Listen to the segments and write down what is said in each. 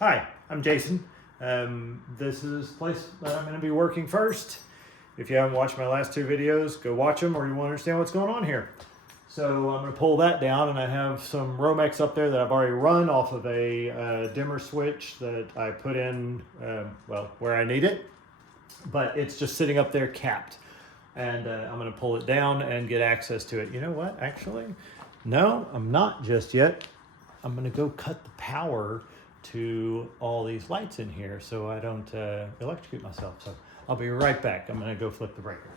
Hi, I'm Jason. This is the place that I'm going to be working first. If you haven't watched my last two videos, go watch them or you want to understand what's going on here. So I'm going to pull that down, and I have some Romex up there that I've already run off of a dimmer switch that I put in, well, where I need it. But it's just sitting up there capped. And I'm going to pull it down and get access to it. You know what, actually? No, I'm not just yet. I'm going to go cut the power to all these lights in here so I don't electrocute myself. So I'll be right back. I'm going to go flip the breaker.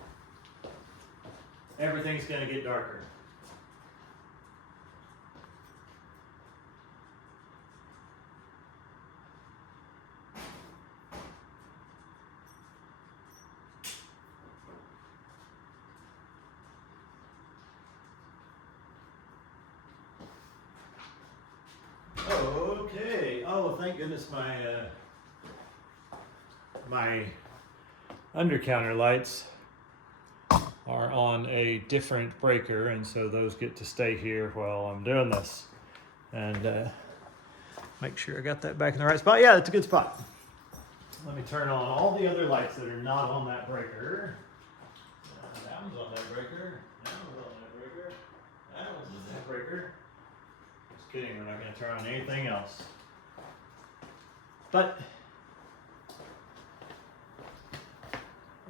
Everything's going to get darker. Okay. Oh, thank goodness my undercounter lights are on a different breaker, and so those get to stay here while I'm doing this. And make sure I got that back in the right spot. Yeah, that's a good spot. Let me turn on all the other lights that are not on that breaker. That one's on that breaker. That one's on that breaker. That one's on that breaker. Just kidding, we're not going to turn on anything else. But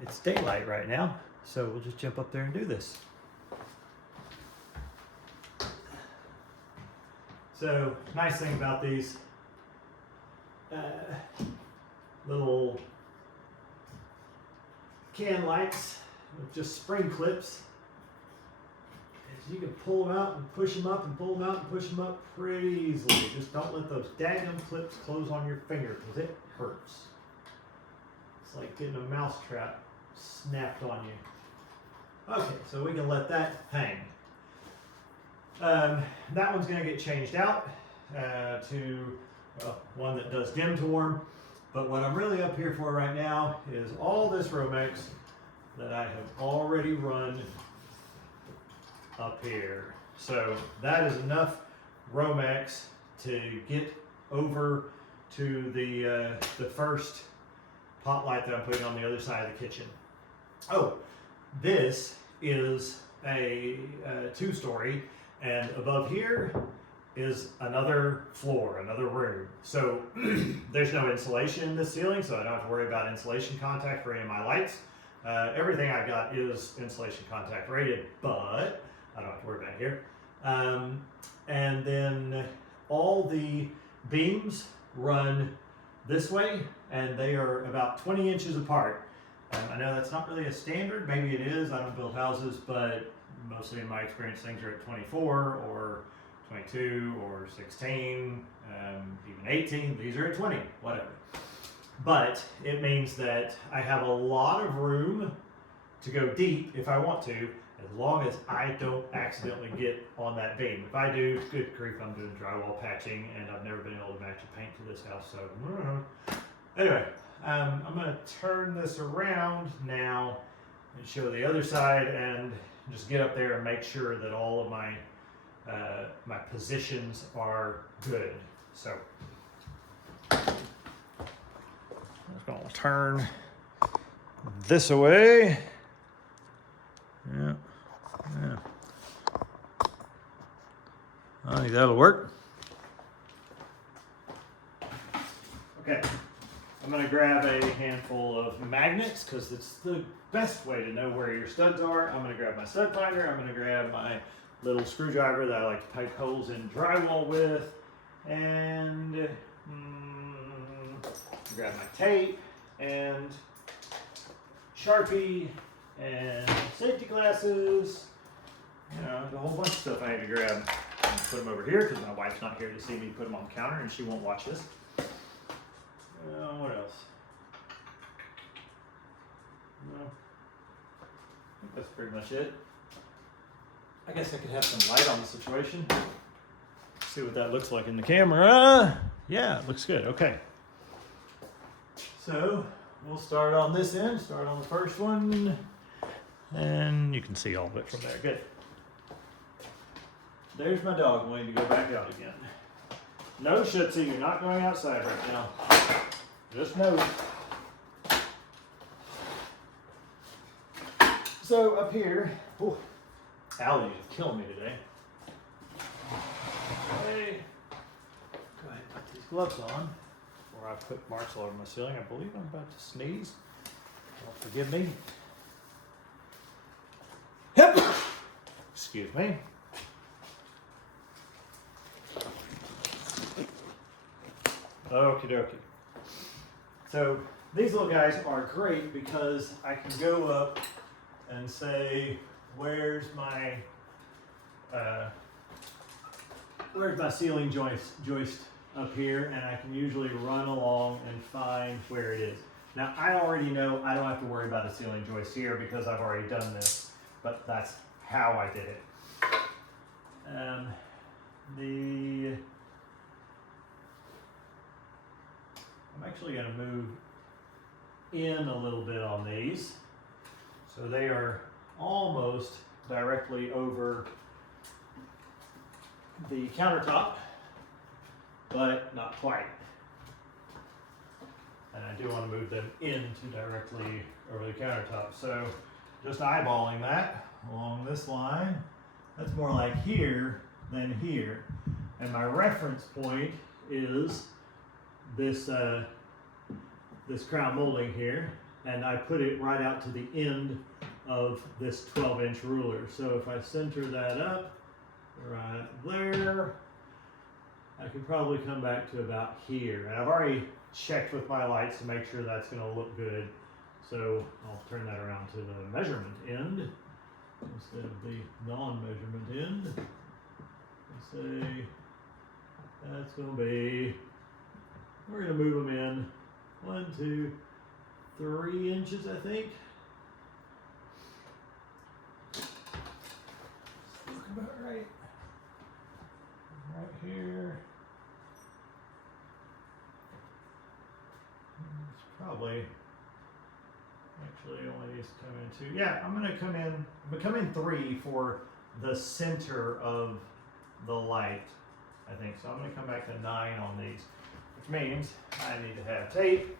it's daylight right now, so we'll just jump up there and do this. So, nice thing about these little can lights with just spring clips is you can pull them out and push them up and pull them out and push them up pretty easily. Just don't let those daggum clips close on your finger because it hurts. It's like getting a mouse trap snapped on you. Okay, so we can let that hang. That one's going to get changed out to one that does dim to warm. But what I'm really up here for right now is all this Romex that I have already run up here. So that is enough Romex to get over to the first pot light that I'm putting on the other side of the kitchen. Oh, this is a two-story, and above here is another floor, another room. So there's no insulation in this ceiling, so I don't have to worry about insulation contact for any of my lights. Everything I got is insulation contact rated, but I don't have to worry about it here. And then all the beams run this way, and they are about 20 inches apart. I know that's not really a standard, maybe it is, I don't build houses, but mostly in my experience things are at 24 or 22 or 16, even 18, these are at 20, whatever. But it means that I have a lot of room to go deep if I want to, as long as I don't accidentally get on that beam. If I do, good grief, I'm doing drywall patching, and I've never been able to match the paint to this house, so anyway. I'm going to turn this around now and show the other side and just get up there and make sure that all of my my positions are good. So I'm just going to turn this away. Yeah. I think that'll work. Okay. I'm going to grab a handful of magnets because it's the best way to know where your studs are. I'm going to grab my stud finder. I'm going to grab my little screwdriver that I like to poke holes in drywall with. And grab my tape and Sharpie and safety glasses. You know, a whole bunch of stuff I need to grab. I'm going to put them over here because my wife's not here to see me put them on the counter and she won't watch this. What else? No. I think that's pretty much it. I guess I could have some light on the situation. See what that looks like in the camera. Yeah, it looks good. Okay. So we'll start on this end, start on the first one, and you can see all of it from there. Good. There's my dog wanting to go back out again. No, Shitzy, you're not going outside right now. Just no. So up here, Allie is killing me today. Okay. Go ahead and put these gloves on before I put marks all over my ceiling. I believe I'm about to sneeze. Don't forgive me. Yep. Excuse me. Okie dokie. So these little guys are great because I can go up and say, where's my ceiling joist up here, and I can usually run along and find where it is. Now I already know I don't have to worry about a ceiling joist here because I've already done this, but that's how I did it. I'm actually going to move in a little bit on these. So they are almost directly over the countertop, but not quite. And I do want to move them into directly over the countertop. So just eyeballing that along this line, that's more like here than here. And my reference point is this this crown molding here, and I put it right out to the end of this 12-inch ruler. So if I center that up right there, I can probably come back to about here. And I've already checked with my lights to make sure that's going to look good. So I'll turn that around to the measurement end instead of the non-measurement end. And say that's going to be, we're going to move them in 1, 2, 3 inches, I think. Look about right. Right here. It's probably actually only needs to come in 2. Yeah, I'm gonna come in 3 for the center of the light, I think. So I'm gonna come back to 9 on these, which means I need to have tape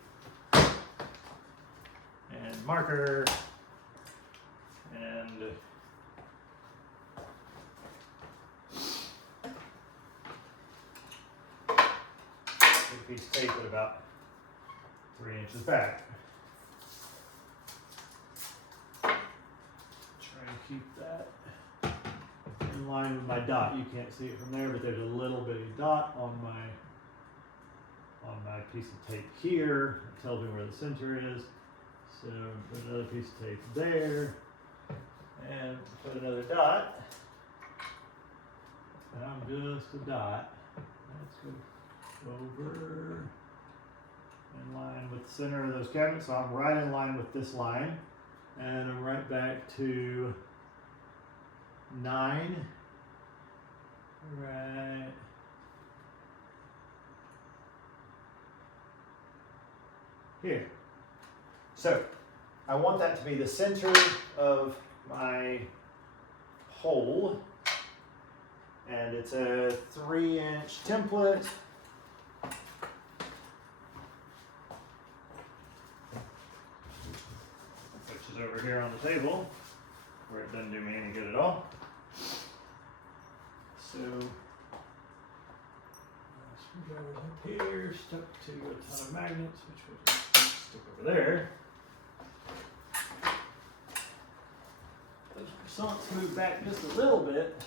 and marker and a piece of tape at about 3 inches back. Try and keep that in line with my dot. You can't see it from there, but there's a little bitty dot on my piece of tape here. It tells me where the center is. So put another piece of tape there, and put another dot. And I'm just a dot. Let's go over in line with the center of those cabinets. So I'm right in line with this line, and I'm right back to 9. Right here. So I want that to be the center of my hole, and it's a 3-inch template. Which is over here on the table, where it doesn't do me any good at all. So, screwdriver up here, stuck to a ton of magnets, which will just stick over there. Those croissants move back just a little bit,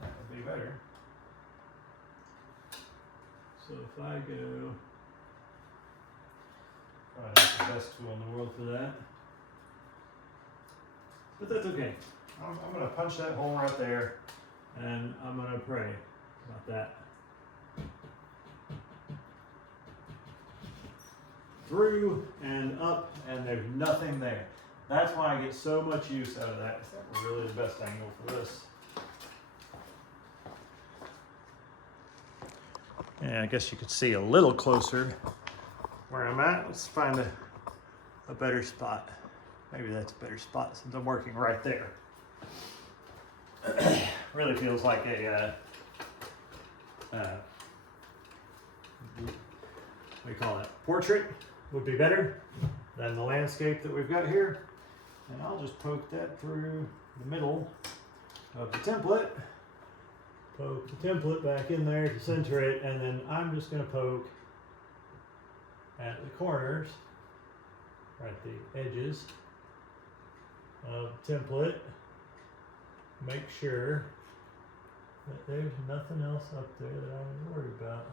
that would be better. So if I go, probably not the best tool in the world for that, but that's okay. I'm going to punch that hole right there, and I'm going to pray about that. Through and up, and there's nothing there. That's why I get so much use out of that. Is that really the best angle for this? Yeah, I guess you could see a little closer where I'm at. Let's find a better spot. Maybe that's a better spot since I'm working right there. Really feels like a what do you call it? Portrait would be better than the landscape that we've got here. And I'll just poke that through the middle of the template. Poke the template back in there to center it, and then I'm just going to poke at the corners, right at the edges of the template. Make sure that there's nothing else up there that I need to worry about.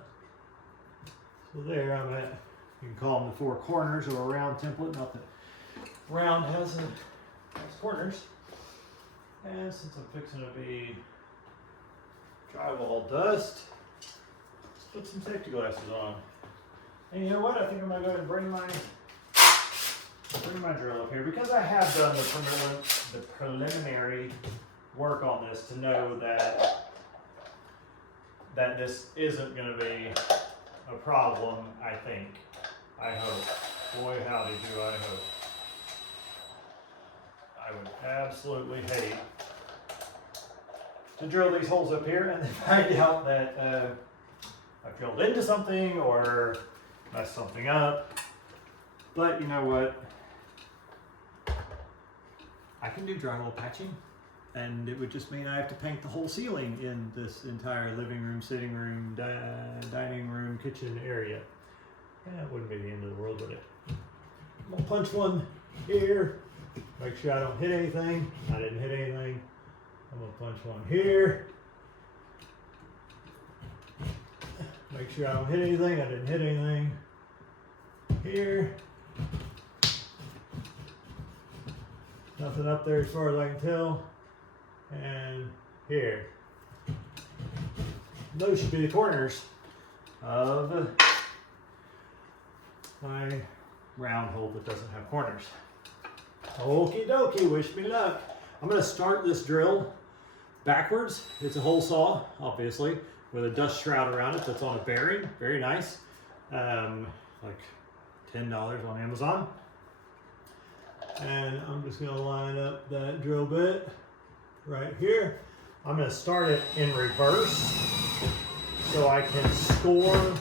So there I'm at, you can call them the four corners of a round template, not that round has corners. And since I'm fixing to be drywall dust, let's put some safety glasses on. And you know what? I think I'm gonna go ahead and bring my drill up here, because I have done the preliminary work on this to know that this isn't gonna be a problem. I think. I hope. Boy, howdy do I hope. I would absolutely hate to drill these holes up here and then find out that I drilled into something or messed something up. But you know what? I can do drywall patching, and it would just mean I have to paint the whole ceiling in this entire living room, sitting room, dining room, kitchen area. And that wouldn't be the end of the world, would it? I'm gonna punch one here. Make sure I don't hit anything. I didn't hit anything. I'm gonna punch one here. Make sure I don't hit anything. I didn't hit anything. Here. Nothing up there as far as I can tell. And here. Those should be the corners of my round hole that doesn't have corners. Okie dokie, wish me luck. I'm going to start this drill backwards. It's a hole saw, obviously, with a dust shroud around it that's on a bearing. Very nice. Like $10 on Amazon. And I'm just going to line up that drill bit right here. I'm going to start it in reverse so I can score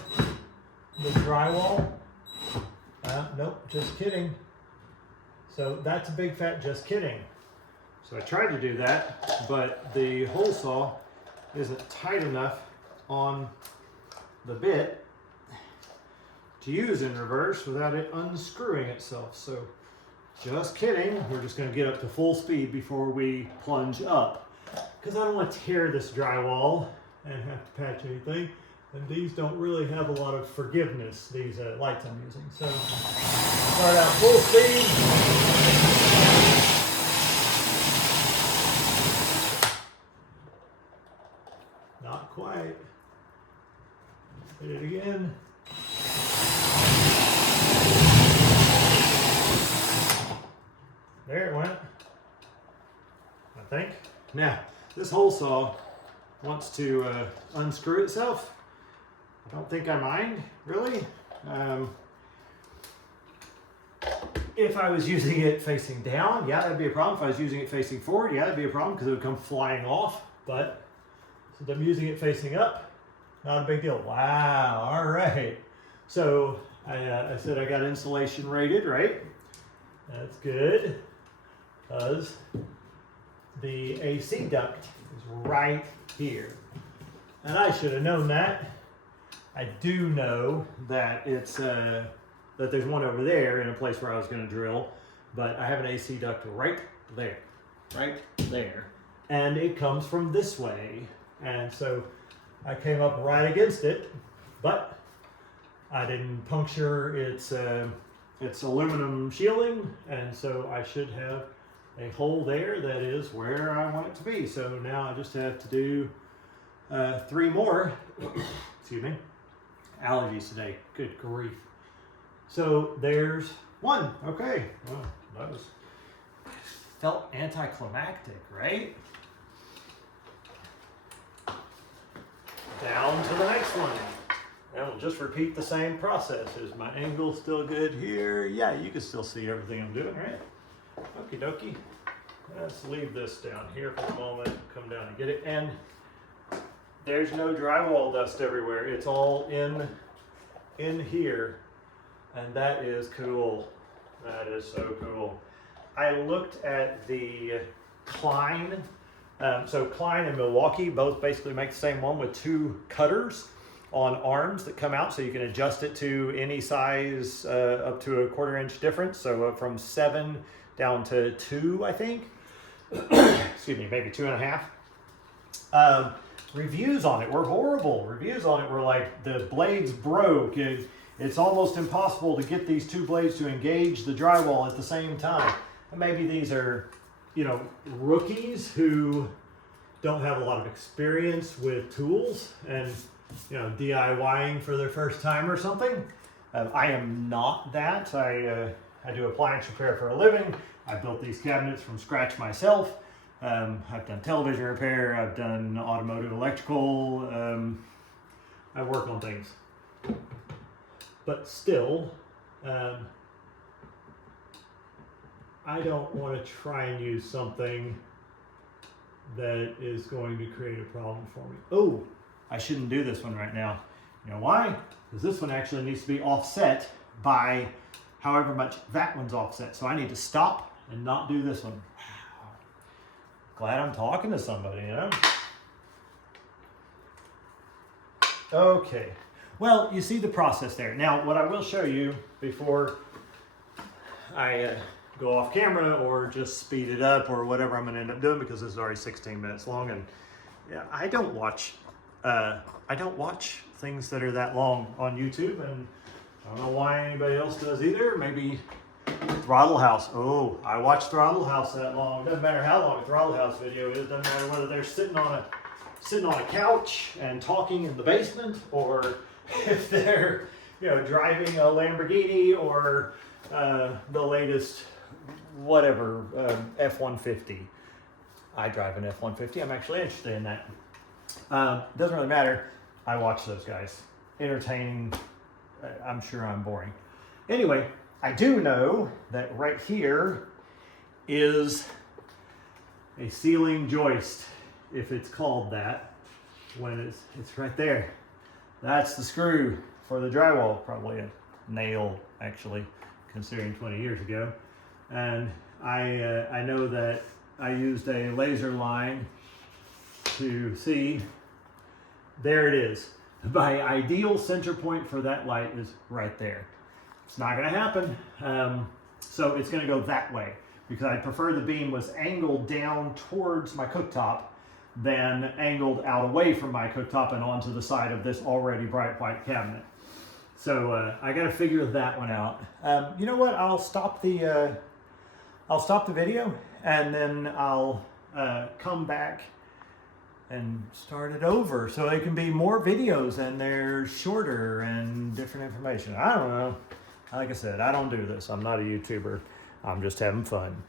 the drywall. Nope, just kidding. So that's a big fat just kidding. So I tried to do that, but the hole saw isn't tight enough on the bit to use in reverse without it unscrewing itself. So just kidding, we're just gonna get up to full speed before we plunge up, because I don't want to tear this drywall and have to patch anything. And these don't really have a lot of forgiveness, these lights I'm using. So start out full speed. Not quite. Hit it again. There it went, I think. Now, this hole saw wants to unscrew itself. I don't think I mind, really. If I was using it facing down, yeah, that'd be a problem. If I was using it facing forward, yeah, that'd be a problem because it would come flying off. But since I'm using it facing up, not a big deal. Wow, all right. So I said I got insulation rated, right? That's good, because the AC duct is right here. And I should have known that. I do know that it's that there's one over there in a place where I was going to drill, but I have an AC duct right there, and it comes from this way, and so I came up right against it, but I didn't puncture its aluminum shielding, and so I should have a hole there that is where I want it to be. So now I just have to do 3 more. Excuse me. Allergies today. Good grief. So there's 1. Okay. Well, that was felt anticlimactic, right? Down to the next one. And we'll just repeat the same process. Is my angle still good here? Yeah, you can still see everything I'm doing, right? Okie dokie. Let's leave this down here for a moment. Come down and get it. And there's no drywall dust everywhere. It's all in in here, and that is cool. That is so cool. I looked at the Klein. So Klein and Milwaukee both basically make the same one with two cutters on arms that come out, so you can adjust it to any size up to a 1/4 inch difference. So from 7 down to 2, I think. Excuse me, maybe 2.5. Reviews on it were horrible. Reviews on it were like, the blades broke. It's almost impossible to get these two blades to engage the drywall at the same time. And maybe these are, you know, rookies who don't have a lot of experience with tools and, you know, DIYing for their first time or something. I am not that. I do appliance repair for a living. I built these cabinets from scratch myself. I've done television repair. I've done automotive electrical. I work on things. But still, I don't want to try and use something that is going to create a problem for me. Oh, I shouldn't do this one right now. You know why? Because this one actually needs to be offset by however much that one's offset. So I need to stop and not do this one. Glad I'm talking to somebody, you know? Okay. Well, you see the process there. Now, what I will show you before I go off camera or just speed it up or whatever I'm going to end up doing, because this is already 16 minutes long, and yeah, I don't watch things that are that long on YouTube, and I don't know why anybody else does either. Maybe Throttle House. Oh, I watch Throttle House that long. It doesn't matter how long a Throttle House video is. Doesn't matter whether they're sitting on a couch and talking in the basement, or if they're, you know, driving a Lamborghini or the latest whatever F-150. I drive an F-150. I'm actually interested in that. Doesn't really matter. I watch those guys. Entertaining. I'm sure I'm boring. Anyway, I do know that right here is a ceiling joist, if it's called that, when it's right there. That's the screw for the drywall, probably a nail actually, considering 20 years ago. And I know that I used a laser line to see, there it is. My ideal center point for that light is right there. It's not going to happen. So it's going to go that way, because I prefer the beam was angled down towards my cooktop than angled out away from my cooktop and onto the side of this already bright white cabinet. So I got to figure that one out. You know what? I'll stop the video, and then I'll come back and start it over, so it can be more videos and they're shorter and different information. I don't know. Like I said, I don't do this. I'm not a YouTuber. I'm just having fun.